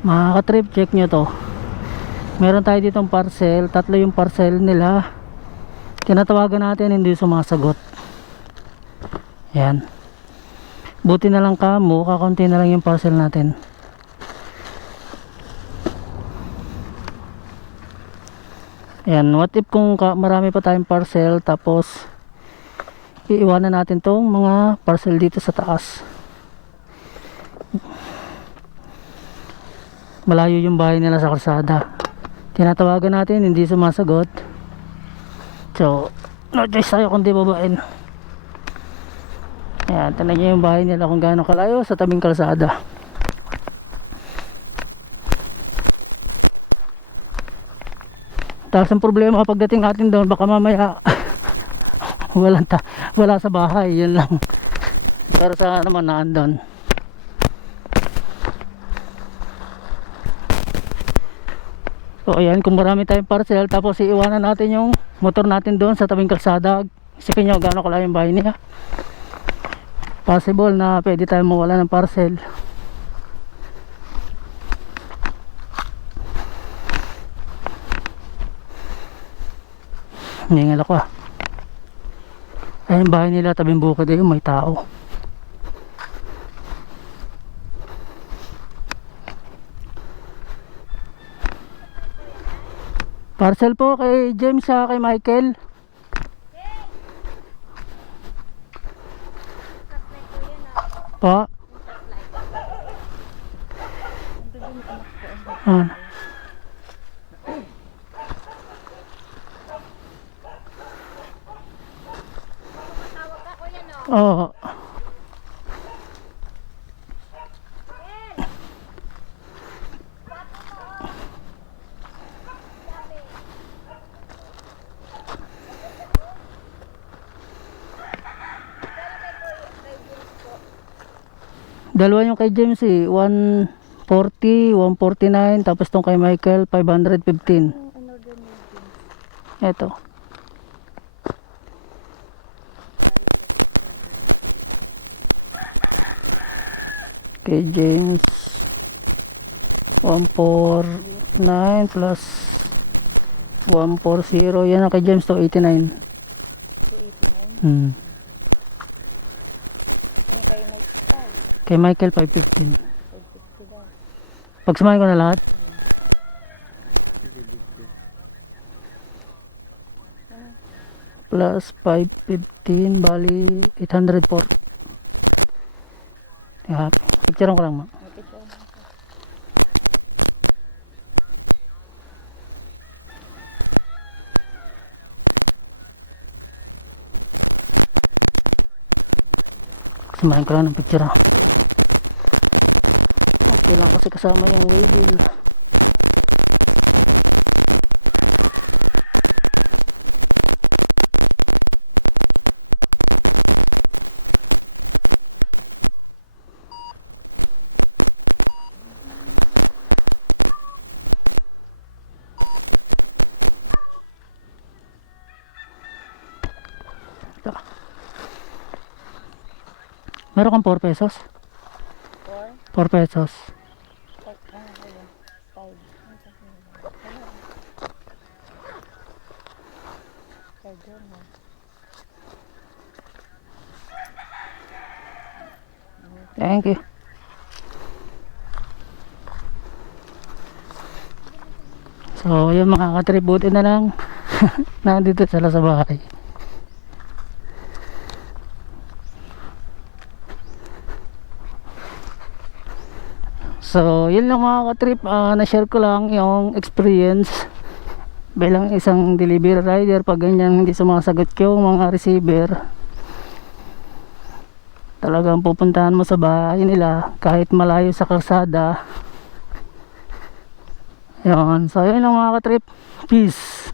Mga ka-trip, check nyo to. Meron tayo ditong parcel, tatlo yung parcel nila. Tinatawagan natin, hindi sumasagot. Yan. Buti na lang kamo, kakaunti na lang yung parcel natin. Yan, what if kung marami pa tayong parcel, tapos iiwanan natin tong mga parcel dito sa taas. Malayo yung bahay nila sa kalsada. Tinatawagan natin, hindi sumasagot. So, no choice tayo kundi babain. Ayan, tignan nyo yung bahay nila kung gaano kalayo sa tabing kalsada. Tapos ang problema pagdating natin doon, baka mamaya wala sa bahay, yun lang. Pero sana naman naandun. So ayan, kung marami tayong parcel, tapos iiwanan natin yung motor natin doon sa tabing kalsada. Isipin nyo gaano kalayo yung bahay niya. Possible na pwede tayong mawala ng parcel. Hingal ako ah. Ayun yung bahay nila, tabing bukid, ayun may tao. Parcel po kay James sa kay Michael. Po. Oo. Dalawa yung kay James eh, 140, 149, tapos tong kay Michael 515. Eto. Kay James 149 plus 140, yan ang kay James to 89. Kay Michael 515. Pagsamahin ko na lahat. Plus 515 bali 804. Yeah, picture ko lang ma. Samahin ko lang ng picture. Hindi na kasi kasama yung wheel. Ito. Meron kang 4 pesos? 4 pesos. Thank you. So yun mga katributi na lang. Nandito sila sa bahay. So yun lang mga katrip, na-share ko lang yung experience bilang isang delivery rider. Pag ganyan hindi sumasagot yung mga receiver, talagang pupuntahan mo sa bahay nila kahit malayo sa kalsada. Yun, so yun lang mga katrip, peace.